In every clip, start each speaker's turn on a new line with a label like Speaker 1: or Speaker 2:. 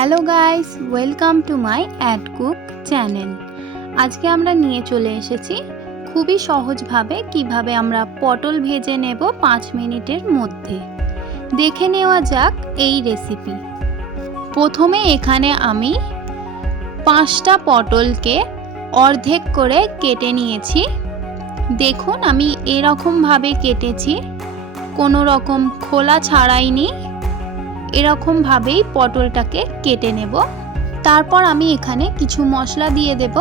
Speaker 1: Hello guys, welcome to my ad cook channel. আজকে আমরা নিয়ে চলে এসেছি খুবই সহজভাবে কীভাবে আমরা পটল ভেজে নেব পাঁচ মিনিটের মধ্যে। দেখে নেওয়া যাক এই রেসিপি। প্রথমে এখানে আমি পাঁচটা পটলকে অর্ধেক করে কেটে নিয়েছি। দেখুন, আমি এরকমভাবে কেটেছি, কোনো রকম খোলা ছাড়াইনি। এরকমভাবেই পটলটাকে কেটে নেব। তারপর আমি এখানে কিছু মশলা দিয়ে দেব।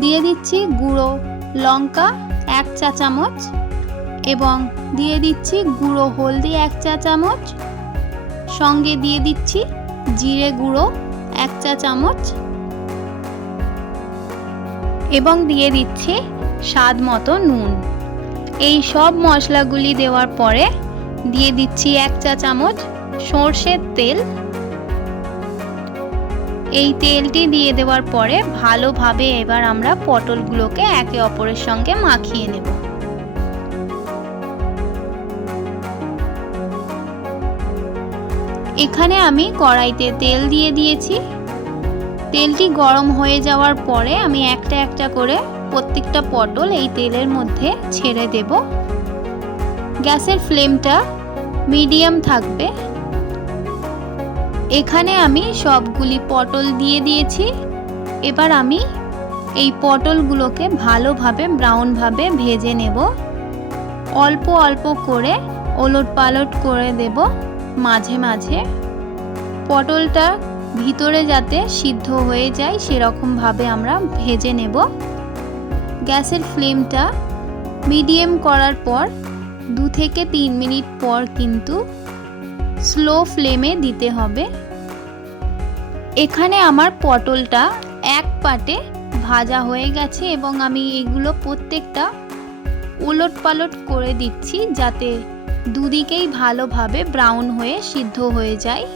Speaker 1: দিয়ে দিচ্ছি গুঁড়ো লঙ্কা এক চা চামচ এবং দিয়ে দিচ্ছি গুঁড়ো হলদি এক চা চামচ। সঙ্গে দিয়ে দিচ্ছি জিরে গুঁড়ো এক চা চামচ। এবং দিয়ে দিচ্ছি স্বাদ মতো নুন। এই সব মশলাগুলি দেওয়ার পরে দিয়ে দিচ্ছি এক চা চামচ সর্ষের তেল। এই তেলটি দিয়ে দেওয়ার পরে ভালোভাবে এবার আমরা পটলগুলোকে একে অপরের সঙ্গে মাখিয়ে নেব। এখানে আমি কড়াইতে তেল দিয়ে দিয়েছি। তেলটি গরম হয়ে যাওয়ার পরে আমি একটা একটা করে প্রত্যেকটা পটল এই তেলের মধ্যে ছেড়ে দেব। গ্যাসের ফ্লেমটা মিডিয়াম থাকবে। এখানে আমি সবগুলি পটল দিয়ে দিয়েছি। এবার আমি এই পটলগুলোকে ভালোভাবে, ব্রাউনভাবে ভেজে নেব। অল্প অল্প করে ওলট পালট করে দেব মাঝে মাঝে। পটলটা ভিতরে যাতে সিদ্ধ হয়ে যায়, সেরকমভাবে আমরা ভেজে নেব। গ্যাসের ফ্লেমটা মিডিয়াম করার পর দু থেকে তিন মিনিট পর কিন্তু স্লো ফ্লেমে দিতে হবে। এখানে আমার পটলটা এক পাটে ভাজা হয়ে গেছে এবং আমি এগুলো প্রত্যেকটা উলট পালট করে দিচ্ছি যাতে দুদিকেই ভালোভাবে ব্রাউন হয়ে সিদ্ধ হয়ে যায়।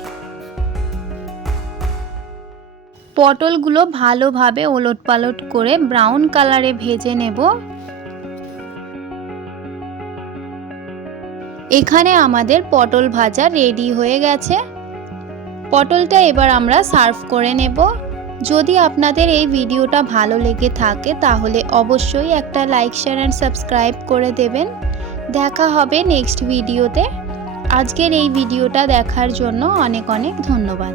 Speaker 1: পটলগুলো ভালোভাবে ওলট পালট করে ব্রাউন কালারে ভেজে নেব। এখানে আমাদের পটল ভাজা রেডি হয়ে গেছে। পটলটা এবার আমরা সার্ভ করে নেব। যদি আপনাদের এই ভিডিওটা ভালো লেগে থাকে, তাহলে অবশ্যই একটা লাইক শেয়ার অ্যান্ড সাবস্ক্রাইব করে দেবেন। দেখা হবে নেক্সট ভিডিওতে আজকের এই ভিডিওটা দেখার জন্য অনেক অনেক ধন্যবাদ।